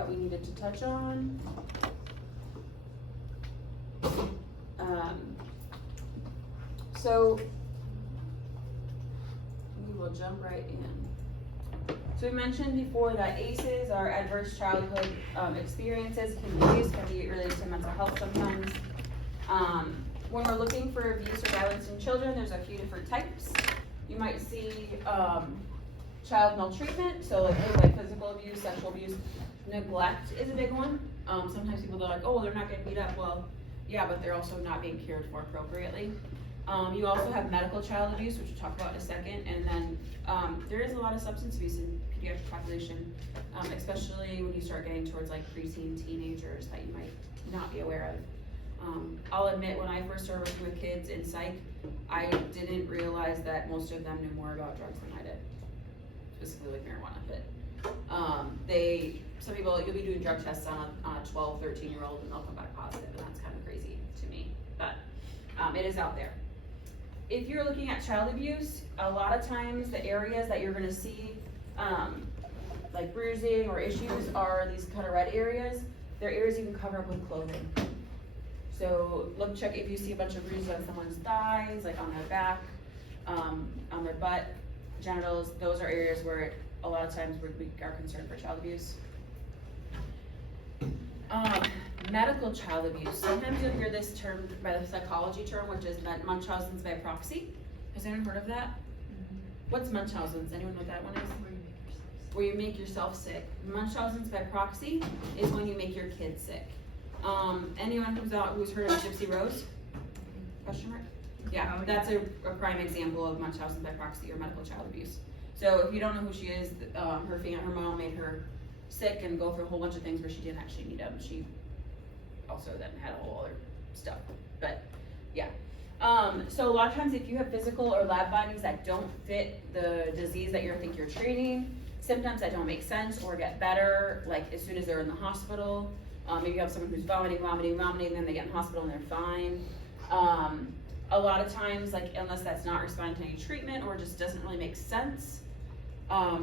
that we needed to touch on. So we will jump right in. So we mentioned before that ACEs are adverse childhood experiences, can be related to mental health sometimes. When we're looking for abuse or violence in children, there's a few different types. You might see child maltreatment, so like physical abuse, sexual abuse. Neglect is a big one. Sometimes people are like, oh, they're not getting beat up. Well, yeah, but they're also not being cared for appropriately. You also have medical child abuse, which we'll talk about in a second, and then there is a lot of substance abuse in pediatric population, especially when you start getting towards like preteen teenagers that you might not be aware of. I'll admit, when I first started working with kids in psych, I didn't realize that most of them knew more about drugs than I did, specifically like marijuana. But some people, you'll be doing drug tests on a 12, 13-year-old and they'll come back positive, and that's kind of crazy to me, but it is out there. If you're looking at child abuse, a lot of times the areas that you're gonna see like bruising or issues are these kind of red areas. They're areas you can cover up with clothing. So check if you see a bunch of bruises on someone's thighs, like on their back, on their butt, genitals. Those are areas where a lot of times we are concerned for child abuse. Medical child abuse. Sometimes you'll hear this term by the psychology term, which is Munchausen's by proxy. Has anyone heard of that? Mm-hmm. What's Munchausen's? Anyone know what that one is? Where you make yourself sick. Munchausen's by proxy is when you make your kid sick. Anyone who's heard of Gypsy Rose? Question mark? Yeah, that's a prime example of Munchausen by proxy or medical child abuse. So if you don't know who she is, her mom made her sick and go through a whole bunch of things where she didn't actually need them. She also then had a whole other stuff, but yeah. So a lot of times if you have physical or lab findings that don't fit the disease that you think you're treating, symptoms that don't make sense or get better, like as soon as they're in the hospital, maybe you have someone who's vomiting, then they get in the hospital and they're fine. A lot of times, like unless that's not responding to any treatment or just doesn't really make sense,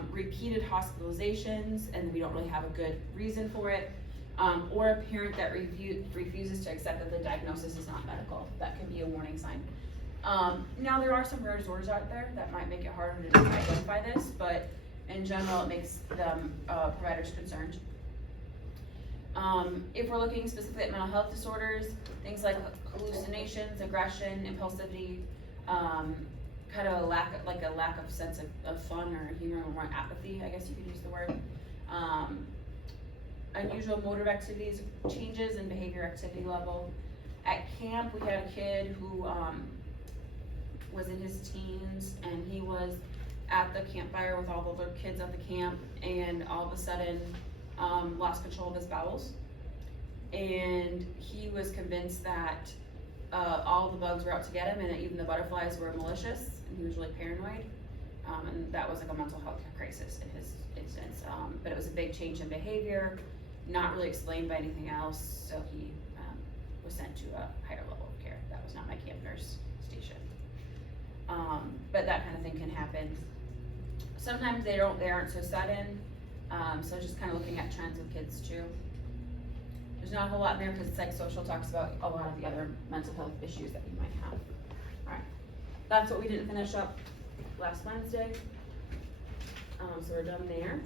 repeated hospitalizations and we don't really have a good reason for it, or a parent that refuses to accept that the diagnosis is not medical. That can be a warning sign. Now there are some rare disorders out there that might make it harder to identify this, but in general it makes them providers concerned. If we're looking specifically at mental health disorders, things like hallucinations, aggression, impulsivity, kind of a lack of sense of fun or humor, or more apathy, I guess you could use the word. Unusual motor activities, changes in behavior activity level. At camp, we had a kid who was in his teens, and he was at the campfire with all the other kids at the camp, and all of a sudden lost control of his bowels. And he was convinced that all the bugs were out to get him, and that even the butterflies were malicious, and he was really paranoid. And that was like a mental health crisis in his instance. But it was a big change in behavior, not really explained by anything else, so he was sent to a higher level of care. That was not my camp nurse station. But that kind of thing can happen. Sometimes they aren't so sudden, so just kind of looking at trends with kids too. There's not a whole lot in there because psychosocial talks about a lot of the other mental health issues that you might have. All right, that's what we didn't finish up last Wednesday. So we're done there.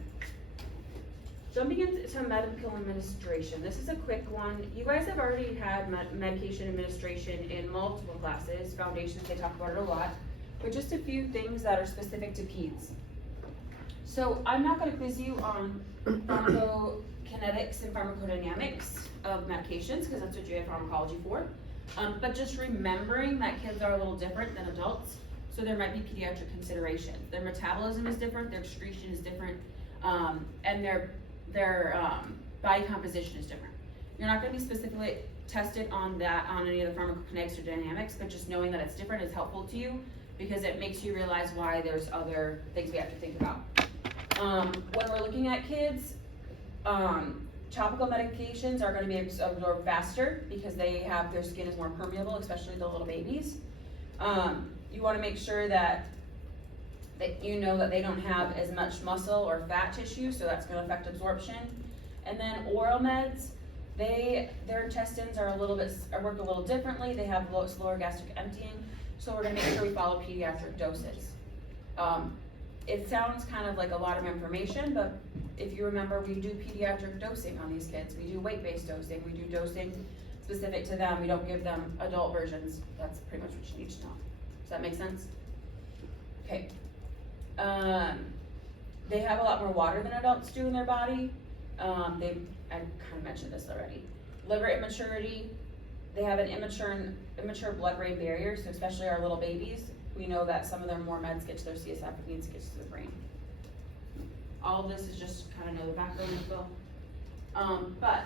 Jumping into medical administration. This is a quick one. You guys have already had medication administration in multiple classes. Foundations, they talk about it a lot. But just a few things that are specific to peds. So I'm not going to quiz you on pharmacokinetics and pharmacodynamics of medications, because that's what you have pharmacology for. But just remembering that kids are a little different than adults, so there might be pediatric considerations. Their metabolism is different, their excretion is different, and their body composition is different. You're not going to be specifically tested on any of the pharmacokinetics or dynamics, but just knowing that it's different is helpful to you, because it makes you realize why there's other things we have to think about. When we're looking at kids, topical medications are going to be absorbed faster because their skin is more permeable, especially the little babies. You want to make sure that you know that they don't have as much muscle or fat tissue, so that's going to affect absorption. And then oral meds, their intestines are work a little differently. They have slower gastric emptying, so we're gonna make sure we follow pediatric doses. It sounds kind of like a lot of information, but if you remember, we do pediatric dosing on these kids. We do weight-based dosing. We do dosing specific to them. We don't give them adult versions. That's pretty much what you need to know. Does that make sense? Okay. They have a lot more water than adults do in their body. I kind of mentioned this already. Liver immaturity, they have an immature blood-brain barrier, so especially our little babies, we know that some of their more meds get to their CSF, it needs to get to the brain. All of this is just kind of know the background info. But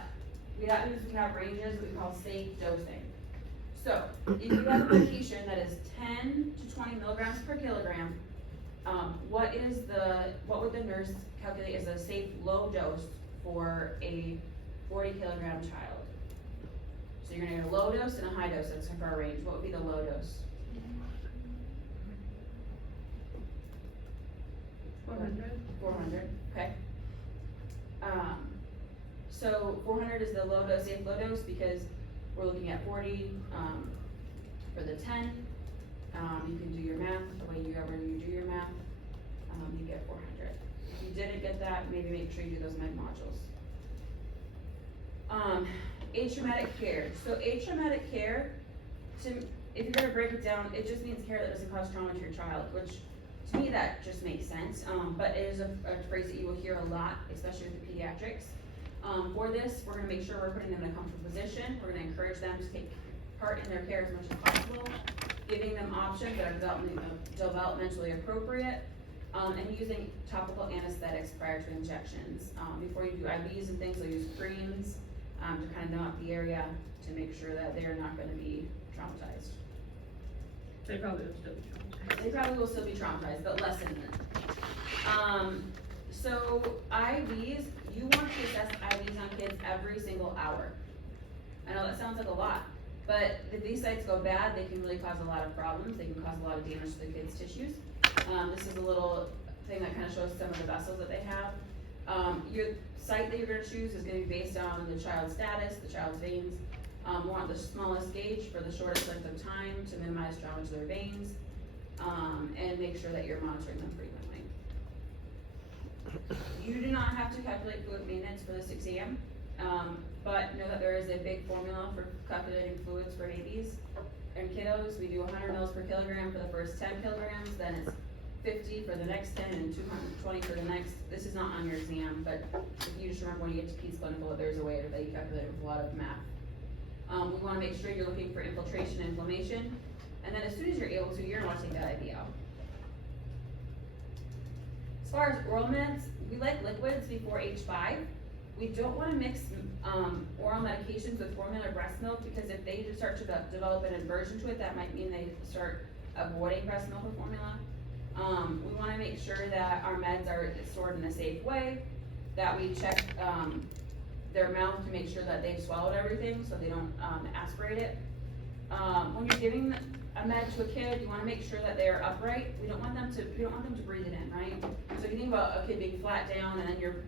we have ranges that we call safe dosing. So if you have a medication that is 10 to 20 milligrams per kilogram, what would the nurse calculate as a safe low dose for a 40 kilogram child? So you're gonna get a low dose and a high dose, that's for our range. What would be the low dose? 400, okay. So 400 is the low dose, safe low dose, because we're looking at 40 for the 10. You can do your math, the way you do your math, you get 400. If you didn't get that, maybe make sure you do those med modules. Atraumatic care. So atraumatic care, if you're gonna break it down, it just means care that doesn't cause trauma to your child, which to me that just makes sense, but it is a phrase that you will hear a lot, especially with the pediatrics. For this, we're gonna make sure we're putting them in a comfortable position. We're gonna encourage them to take part in their care as much as possible, giving them options that are developmentally appropriate, and using topical anesthetics prior to injections. Before you do IVs and things, they'll use creams to kind of numb up the area to make sure that they're not going to be traumatized. They probably will still be traumatized. They probably will still be traumatized, but less than that. So IVs, you want to assess IVs on kids every single hour. I know that sounds like a lot, but if these sites go bad, they can really cause a lot of problems. They can cause a lot of damage to the kids' tissues. This is a little thing that kind of shows some of the vessels that they have. Your site that you're going to choose is going to be based on the child's status, the child's veins. We want the smallest gauge for the shortest length of time to minimize trauma to their veins, and make sure that you're monitoring them frequently. You do not have to calculate fluid maintenance for this exam, but know that there is a big formula for calculating fluids for babies and kiddos. We do 100 mils per kilogram for the first 10 kilograms, then it's 50 for the next 10 and 220 for the next. This is not on your exam, but if you just remember when you get to PEDS clinical, there's a way that you calculate it with a lot of math. We want to make sure you're looking for infiltration and inflammation, and then as soon as you're able to, you're going to want to take that IV out. As far as oral meds, we like liquids before age 5. We don't want to mix oral medications with formula or breast milk, because if they start to develop an aversion to it, that might mean they start avoiding breast milk or formula. We want to make sure that our meds are stored in a safe way, that we check their mouth to make sure that they've swallowed everything so they don't aspirate it. When you're giving a med to a kid, you want to make sure that they are upright. We don't want them to breathe it in, right? So if you think about a kid being flat down and then you're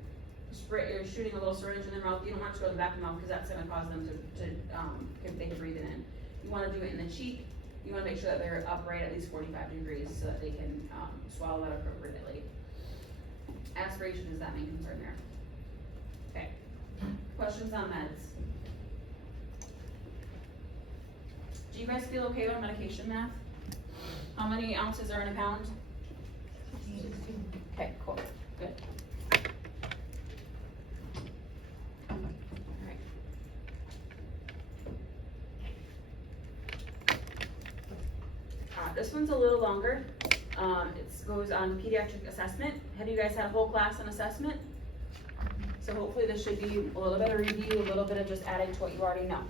shooting a little syringe in their mouth, you don't want to go in the back of the mouth, because that's going to cause them they can breathe it in. You want to do it in the cheek. You want to make sure that they're upright at least 45 degrees so that they can swallow that appropriately. Aspiration is that main concern there. Okay. Questions on meds? Do you guys feel okay with medication math? How many ounces are in a pound? 16. Okay, cool. Good. This one's a little longer. It goes on pediatric assessment. Have you guys had a whole class on assessment? So hopefully this should be a little bit of review, a little bit of just adding to what you already know.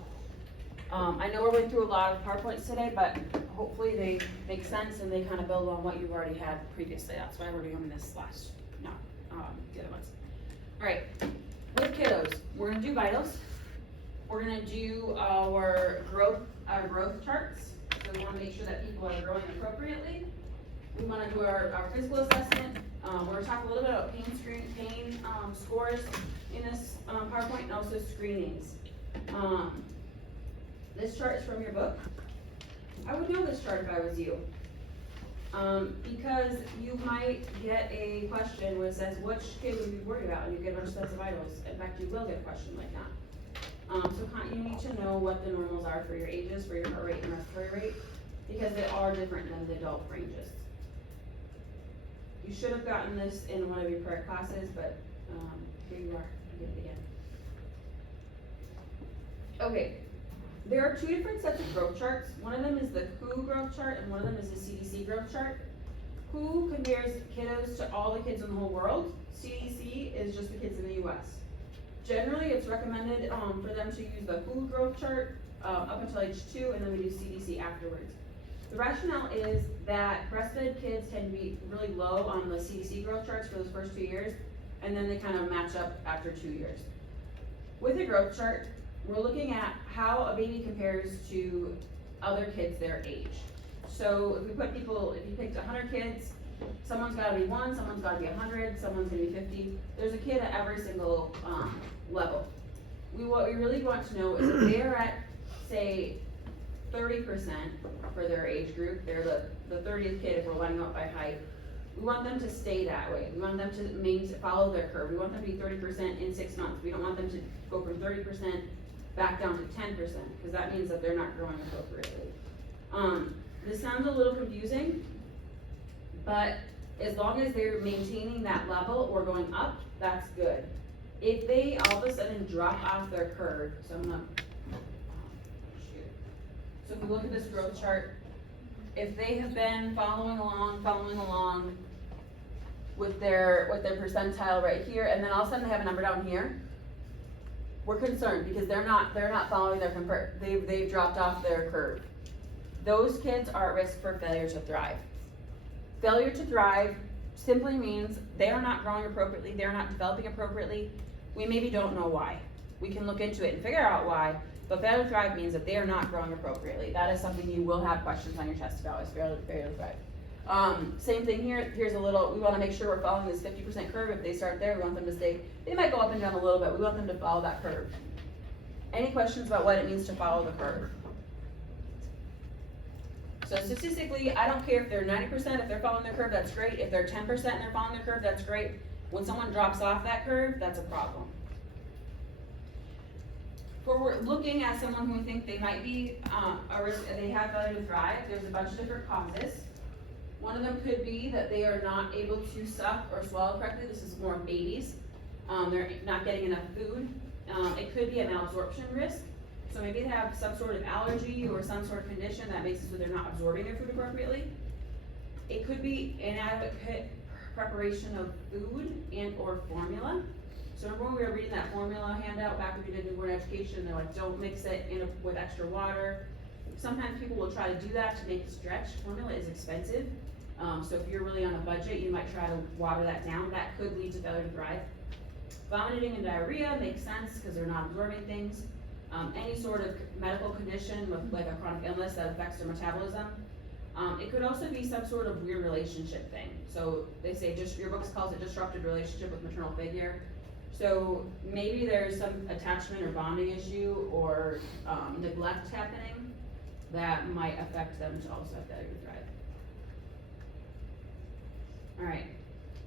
I know we're going through a lot of PowerPoints today, but hopefully they make sense and they kind of build on what you've already had previously. That's why we're doing this last, not the other ones. All right, with kiddos, we're gonna do vitals. We're gonna do our growth charts. So we want to make sure that people are growing appropriately. We want to do our physical assessment, We're gonna talk a little bit about pain scores in this, PowerPoint, and also screenings. This chart is from your book. I would know this chart if I was you. Because you might get a question where it says, which kid would you be worried about? And you get a bunch of sets of vitals. In fact, you will get a question like that. You need to know what the normals are for your ages, for your heart rate and respiratory rate, because they are different than the adult ranges. You should have gotten this in one of your prior classes, but here you are, you get it again. Okay, there are two different sets of growth charts. One of them is the WHO growth chart, and one of them is the CDC growth chart. WHO compares kiddos to all the kids in the whole world. CDC is just the kids in the US. Generally, it's recommended for them to use the WHO growth chart up until age 2, and then we do CDC afterwards. The rationale is that breastfed kids tend to be really low on the CDC growth charts for those first 2 years, and then they kind of match up after 2 years. With the growth chart, we're looking at how a baby compares to other kids their age. So if you picked 100 kids, someone's gotta be 1, someone's gotta be 100, someone's gonna be 50. There's a kid at every single level. What we really want to know is if they're at, say, 30% for their age group, they're the 30th kid if we're lining up by height, we want them to stay that way. We want them to follow their curve. We want them to be 30% in 6 months. We don't want them to go from 30% back down to 10%, because that means that they're not growing appropriately. This sounds a little confusing, but as long as they're maintaining that level or going up, that's good. If they all of a sudden drop off their curve, so if you look at this growth chart, if they have been following along with their percentile right here, and then all of a sudden they have a number down here, we're concerned because they're not following their curve. They've dropped off their curve. Those kids are at risk for failure to thrive. Failure to thrive simply means they are not growing appropriately, they're not developing appropriately. We maybe don't know why. We can look into it and figure out why, but failure to thrive means that they are not growing appropriately. That is something you will have questions on your test about, is failure to thrive. Same thing here, we wanna make sure we're following this 50% curve. If they start there, we want them to stay, they might go up and down a little bit, we want them to follow that curve. Any questions about what it means to follow the curve? So statistically, I don't care if they're 90%, if they're following their curve, that's great. If they're 10% and they're following their curve, that's great. When someone drops off that curve, that's a problem. We're looking at someone who we think they might be a risk, they have failure to thrive, there's a bunch of different causes. One of them could be that they are not able to suck or swallow correctly. This is more babies. They're not getting enough food. It could be a malabsorption risk. So maybe they have some sort of allergy or some sort of condition that makes it so they're not absorbing their food appropriately. It could be inadequate preparation of food and or formula. So remember when we were reading that formula handout back when we did newborn education, they're like, don't mix it with extra water. Sometimes people will try to do that to make it stretch. Formula is expensive. So if you're really on a budget, you might try to water that down. That could lead to failure to thrive. Vomiting and diarrhea makes sense because they're not absorbing things. Any sort of medical condition with like a chronic illness that affects their metabolism. It could also be some sort of weird relationship thing. So they say, your book calls it disrupted relationship with maternal figure. So maybe there's some attachment or bonding issue or neglect happening that might affect them to also have failure to thrive. All right.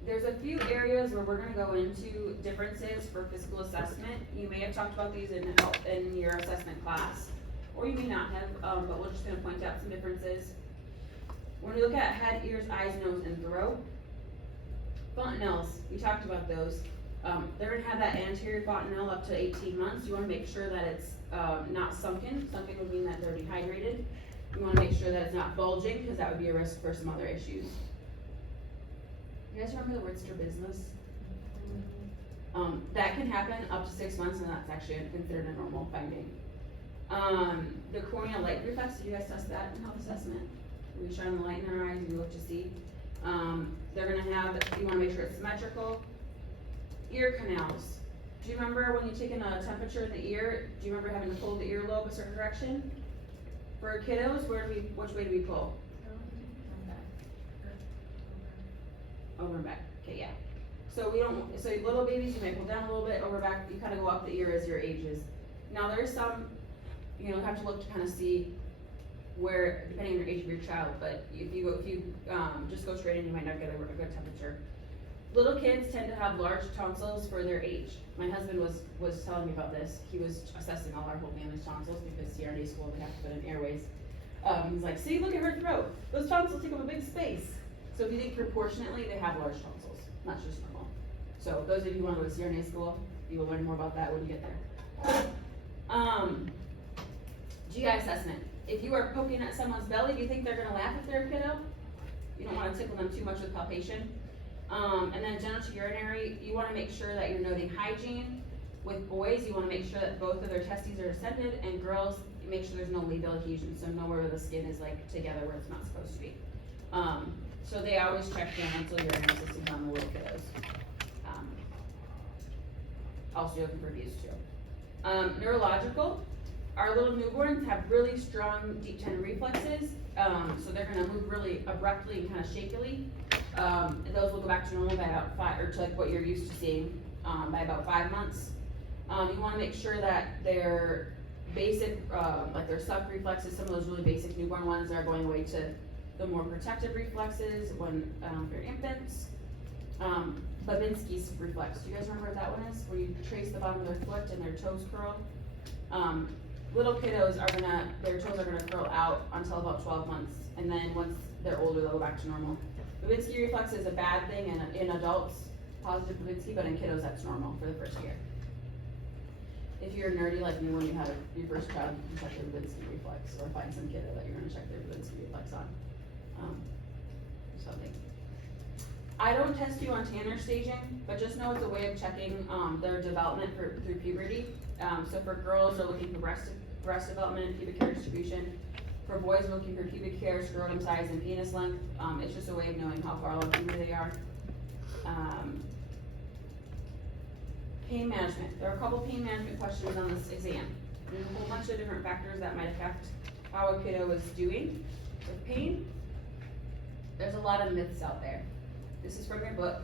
There's a few areas where we're going to go into differences for physical assessment. You may have talked about these in your assessment class, or you may not have, but we're just going to point out some differences. When we look at head, ears, eyes, nose, and throat, fontanelles, we talked about those. They're going to have that anterior fontanelle up to 18 months. You want to make sure that it's not sunken. Sunken would mean that they're dehydrated. You want to make sure that it's not bulging, because that would be a risk for some other issues. You guys remember the word strabismus? That can happen up to 6 months, and that's actually considered a normal finding. The corneal light reflex, did you guys test that in health assessment? We shine the light in their eyes and you look to see. They're gonna have, you wanna make sure it's symmetrical. Ear canals. Do you remember when you take in a temperature in the ear, do you remember having to pull the earlobe a certain direction? For kiddos, which way do we pull? Over and back. Okay, yeah. So little babies, you may pull down a little bit, over back, you kinda go up the ear as your ages. Now there's some, you have to look to kinda see where, depending on the age of your child, but if you just go straight in, you might not get a good temperature. Little kids tend to have large tonsils for their age. My husband was telling me about this. He was assessing all our whole family's tonsils because CRNA school, they have to put in airways. He's like, see, look at her throat. Those tonsils take up a big space. So if you think proportionately, they have large tonsils, not just normal. So those of you who want to go to CRNA school, you will learn more about that when you get there. GI assessment. If you are poking at someone's belly, do you think they're gonna laugh if they're a kiddo? You don't wanna tickle them too much with palpation. And then genital urinary, you wanna make sure that you're noting hygiene. With boys, you wanna make sure that both of their testes are descended, and girls, you make sure there's no labial adhesion, so nowhere where the skin is like together where it's not supposed to be. So they always check genital urinary systems on the little kiddos. Also looking for views too. Neurological, our little newborns have really strong deep tendon reflexes, so they're gonna move really abruptly and kind of shakily. And those will go back to normal by about 5, or to like what you're used to seeing, by about 5 months. You wanna make sure that their basic, like their suck reflexes, some of those really basic newborn ones are going away to the more protective reflexes when, for infants. Babinski's reflex, do you guys remember what that one is? Where you trace the bottom of their foot and their toes curl. Little kiddos their toes are gonna curl out until about 12 months, and then once they're older, they'll go back to normal. Babinski reflex is a bad thing in adults, positive Babinski, but in kiddos, that's normal for the first year. If you're nerdy like me, when you have your first child, you can check their Babinski reflex, or find some kiddo that you're gonna check their Babinski reflex on. Something. I don't test you on Tanner staging, but just know it's a way of checking their development through puberty. So for girls, they're looking for breast development and pubic hair distribution. For boys, we're looking for pubic hair, scrotum size, and penis length. It's just a way of knowing how far along puberty they are. Pain management. There are a couple pain management questions on this exam. There's a whole bunch of different factors that might affect how a kiddo is doing with pain. There's a lot of myths out there. This is from your book.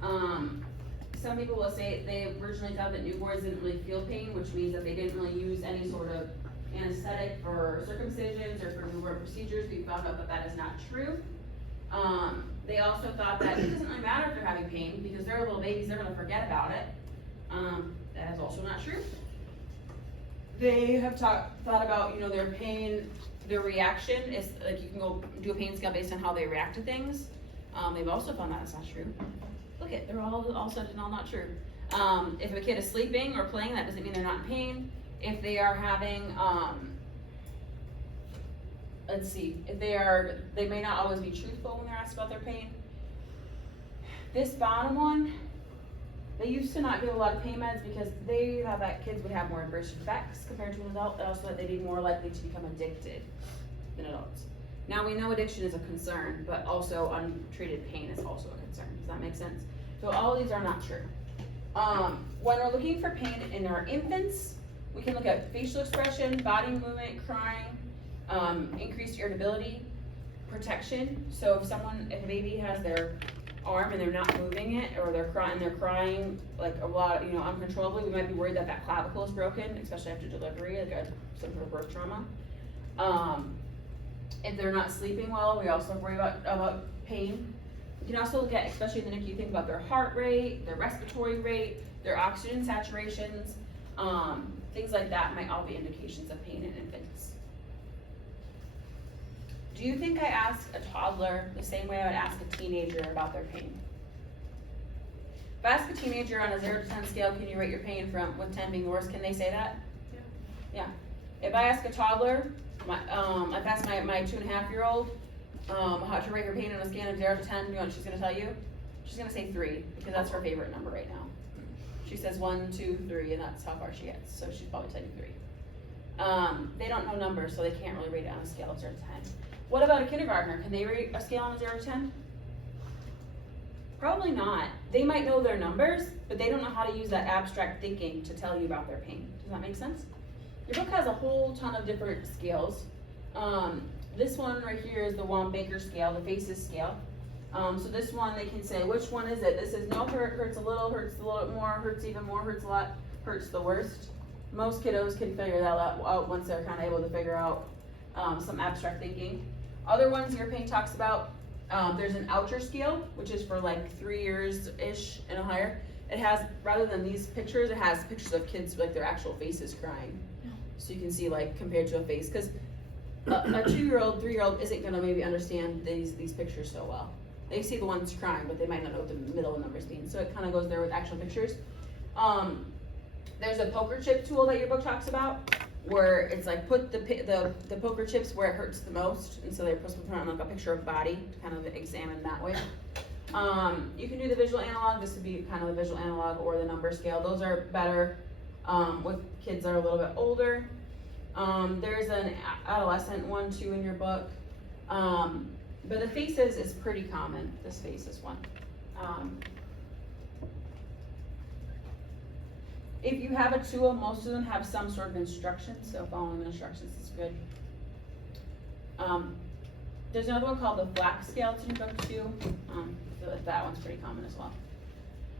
Some people will say they originally thought that newborns didn't really feel pain, which means that they didn't really use any sort of anesthetic for circumcisions or for newborn procedures. We found out that that is not true. They also thought that it doesn't really matter if they're having pain because they're little babies, they're gonna forget about it. That is also not true. They have thought about, their pain, their reaction is, like you can go do a pain scale based on how they react to things. They've also found that it's not true. Look at, they're all said and all not true. If a kid is sleeping or playing, that doesn't mean they're not in pain. If they are having, let's see, they may not always be truthful when they're asked about their pain. This bottom one, they used to not give a lot of pain meds because they thought that kids would have more adverse effects compared to an adult, and also that they'd be more likely to become addicted than adults. Now we know addiction is a concern, but also untreated pain is also a concern. Does that make sense? So all of these are not true. When we're looking for pain in our infants, we can look at facial expression, body movement, crying, increased irritability, protection. So if a baby has their arm and they're not moving it, or they're crying like a lot, uncontrollably, we might be worried that that clavicle is broken, especially after delivery, like some sort of birth trauma. If they're not sleeping well, we also worry about pain. You can also look at, especially in the NICU, think about their heart rate, their respiratory rate, their oxygen saturations, things like that might all be indications of pain in infants. Do you think I ask a toddler the same way I would ask a teenager about their pain? If I ask a teenager on a 0 to 10 scale, can you rate your pain with 10 being the worst, can they say that? Yeah. If I ask a toddler, I've asked my 2.5-year-old how to rate her pain on a scale of 0 to 10, you know what she's gonna tell you? She's gonna say 3, because that's her favorite number right now. She says 1, 2, 3, and that's how far she gets, so she's probably telling you 3. They don't know numbers, so they can't really rate it on a scale of 0 to 10. What about a kindergartner? Can they rate a scale on a 0 to 10? Probably not. They might know their numbers, but they don't know how to use that abstract thinking to tell you about their pain. Does that make sense? Your book has a whole ton of different scales. This one right here is the Wong-Baker scale, the FACES scale. So this one, they can say, which one is it? This is no hurt, hurts a little bit more, hurts even more, hurts a lot, hurts the worst. Most kiddos can figure that out once they're kind of able to figure out some abstract thinking. Other ones your pain talks about, there's an Oucher scale, which is for like 3 years-ish and higher. It has, rather than these pictures, it has pictures of kids, like their actual faces crying. So you can see like compared to a face, because a 2-year-old, 3-year-old isn't gonna maybe understand these pictures so well. They see the ones crying, but they might not know what the middle numbers mean. So it kind of goes there with actual pictures. There's a poker chip tool that your book talks about, where it's like put the poker chips where it hurts the most, and so they're supposed to put on like a picture of body to kind of examine that way. You can do the visual analog. This would be kind of the visual analog or the number scale. Those are better with kids that are a little bit older. There's an adolescent one too in your book. But the faces is pretty common, this faces one. If you have a tool, most of them have some sort of instructions, so following the instructions is good. There's another one called the FLAC scale, it's in your book too. So that one's pretty common as well.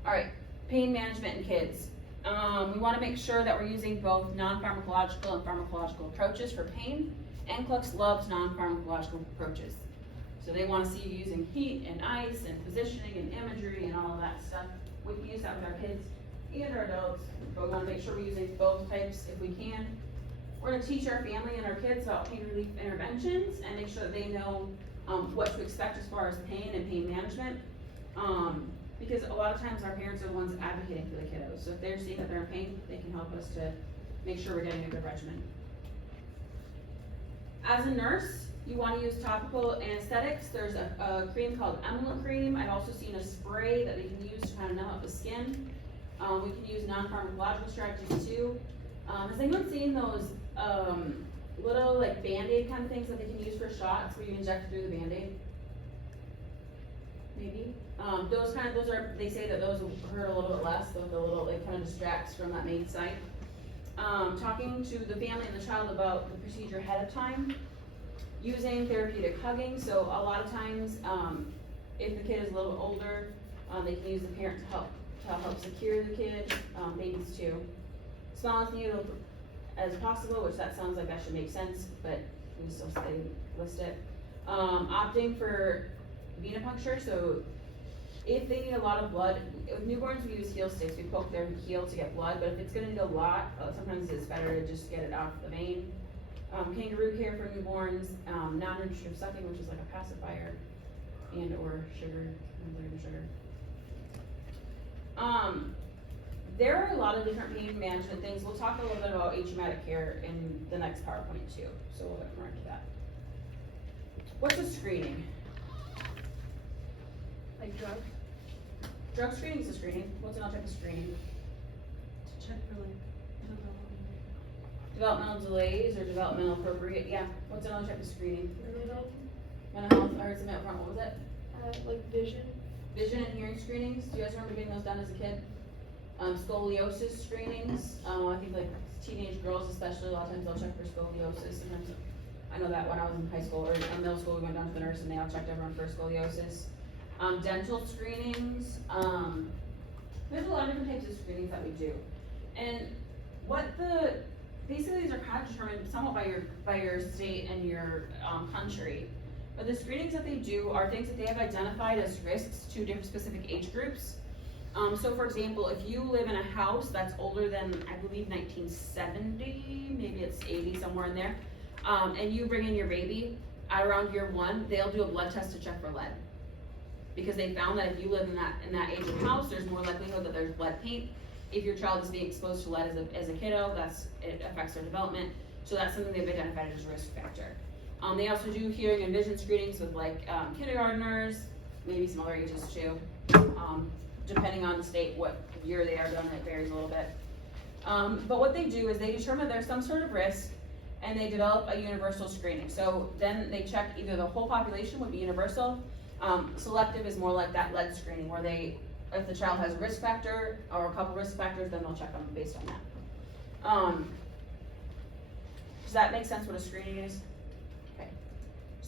All right, pain management in kids. We want to make sure that we're using both non-pharmacological and pharmacological approaches for pain. NCLEX loves non-pharmacological approaches. So they want to see you using heat and ice and positioning and imagery and all of that stuff. We can use that with our kids and our adults, but we want to make sure we're using both types if we can. We're going to teach our family and our kids about pain relief interventions and make sure that they know what to expect as far as pain and pain management. Because a lot of times our parents are the ones advocating for the kiddos. So if they're seeing that they're in pain, they can help us to make sure we're getting a good regimen. As a nurse, you want to use topical anesthetics. There's a cream called Emelant cream. I've also seen a spray that we can use to kind of numb up the skin. We can use non-pharmacological strategies too. Has anyone seen those little like Band-Aid kind of things that they can use for shots where you inject through the Band-Aid? Maybe. Those are, they say that those will hurt a little bit less, it kind of distracts from that main site. Talking to the family and the child about the procedure ahead of time. Using therapeutic hugging, so a lot of times, if the kid is a little older, they can use the parent to help secure the kid, babies too. Small as needle as possible, which that sounds like that should make sense, but we still list it. Opting for venipuncture, so if they need a lot of blood, with newborns we use heel sticks, we poke their heel to get blood, but if it's gonna need a lot, sometimes it's better to just get it off the vein. Kangaroo care for newborns, non-nutritive sucking, which is like a pacifier, and or sugar. There are a lot of different pain management things. We'll talk a little bit about atraumatic care in the next PowerPoint too, so we'll get more into that. What's a screening? Like drugs? Drug screening is a screening. What's another type of screening? To check for like Developmental delays or developmental appropriate, yeah. What's another type of screening? mental health. Mental health, I heard something up front, what was it? Like vision. Vision and hearing screenings, do you guys remember getting those done as a kid? Scoliosis screenings, I think like teenage girls especially, a lot of times they'll check for scoliosis. Sometimes, I know that when I was in high school or in middle school, we went down to the nurse and they all checked everyone for scoliosis. Dental screenings, there's a lot of different types of screenings that we do. And basically these are kind of determined somewhat by your state and your country. But the screenings that they do are things that they have identified as risks to different specific age groups. So for example, if you live in a house that's older than, I believe 1970, maybe it's 80, somewhere in there, and you bring in your baby at around year 1, they'll do a blood test to check for lead. Because they found that if you live in that age of house, there's more likelihood that there's lead paint. If your child is being exposed to lead as a kiddo, it affects their development. So that's something they've identified as a risk factor. They also do hearing and vision screenings with like kindergartners, maybe some other ages too. Depending on the state, what year they are done, it varies a little bit. But what they do is they determine there's some sort of risk and they develop a universal screening. So then they check either the whole population would be universal. Selective is more like that lead screening where if the child has a risk factor or a couple risk factors, then they'll check them based on that. Does that make sense what a screening is? Okay.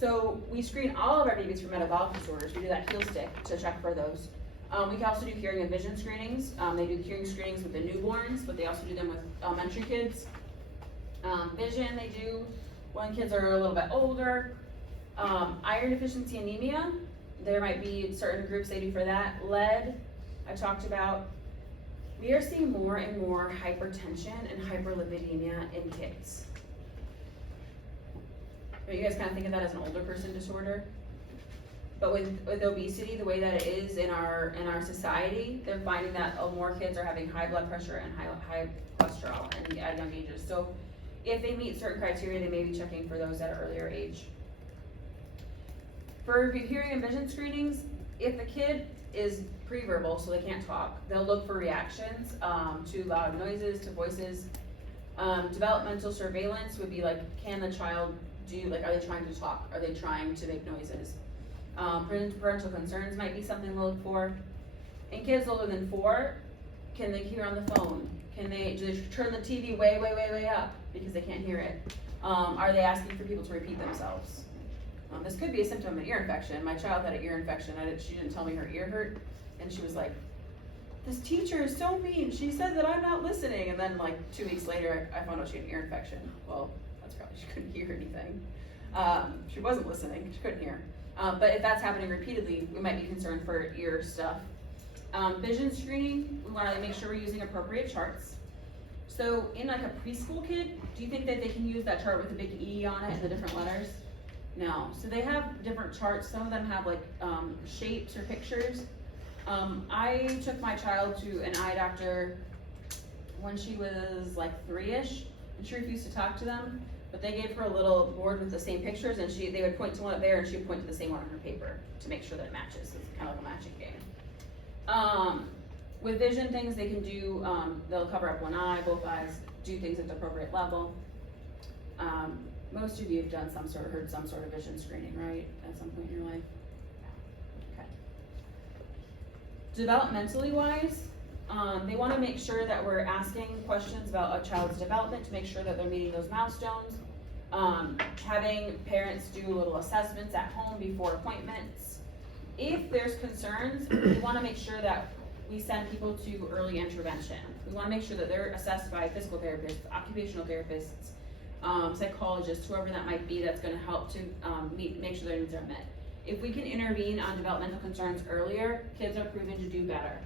So we screen all of our babies for metabolic disorders. We do that heel stick to check for those. We can also do hearing and vision screenings. They do the hearing screenings with the newborns, but they also do them with elementary kids. Vision they do when kids are a little bit older. Iron deficiency anemia, there might be certain groups they do for that. Lead, I talked about. We are seeing more and more hypertension and hyperlipidemia in kids. You guys kind of think of that as an older person disorder? But with obesity, the way that it is in our society, they're finding that more kids are having high blood pressure and high cholesterol and at young ages. So if they meet certain criteria, they may be checking for those at an earlier age. For hearing and vision screenings, if the kid is pre-verbal, so they can't talk, they'll look for reactions to loud noises, to voices. Developmental surveillance would be like, can the child are they trying to talk? Are they trying to make noises? Parental concerns might be something we'll look for. In kids older than 4, can they hear on the phone? Do they turn the TV way up because they can't hear it? Are they asking for people to repeat themselves? This could be a symptom of an ear infection. My child had an ear infection. She didn't tell me her ear hurt, and she was like, "This teacher is so mean. She said that I'm not listening." And then like 2 weeks later, I found out she had an ear infection. Well, that's probably she couldn't hear anything. She wasn't listening. She couldn't hear. But if that's happening repeatedly, we might be concerned for ear stuff. Vision screening, we want to make sure we're using appropriate charts. So in like a preschool kid, do you think that they can use that chart with a big E on it and the different letters? No. So they have different charts. Some of them have like shapes or pictures. I took my child to an eye doctor when she was like 3-ish, and she refused to talk to them. But they gave her a little board with the same pictures, and they would point to one up there, and she would point to the same one on her paper to make sure that it matches. It's kind of like a matching game. With vision things, they can do, they'll cover up one eye, both eyes, do things at the appropriate level. Most of you have done heard some sort of vision screening, right, at some point in your life? Okay. Developmentally wise, they want to make sure that we're asking questions about a child's development to make sure that they're meeting those milestones. Having parents do little assessments at home before appointments. If there's concerns, we want to make sure that we send people to early intervention. We want to make sure that they're assessed by physical therapists, occupational therapists, psychologists, whoever that might be, that's going to help to make sure their needs are met. If we can intervene on developmental concerns earlier, kids are proven to do better.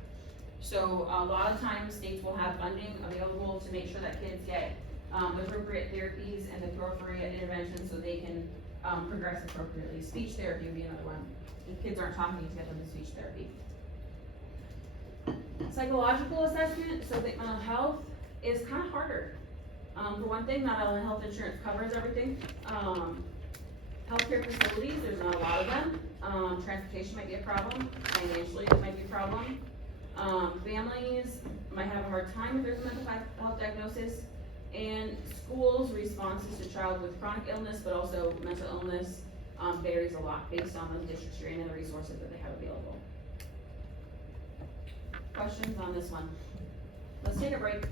So a lot of times states will have funding available to make sure that kids get the appropriate therapies and the appropriate interventions so they can progress appropriately. Speech therapy would be another one. If kids aren't talking, to get them to speech therapy. Psychological assessment, so that mental health is kind of harder. For one thing, not all health insurance covers everything. Healthcare facilities, there's not a lot of them. Transportation might be a problem. Financially, it might be a problem. Families might have a hard time if there's a mental health diagnosis. And schools' responses to child with chronic illness, but also mental illness, varies a lot based on the districts you're in and the resources that they have available. Questions on this one? Let's take a break.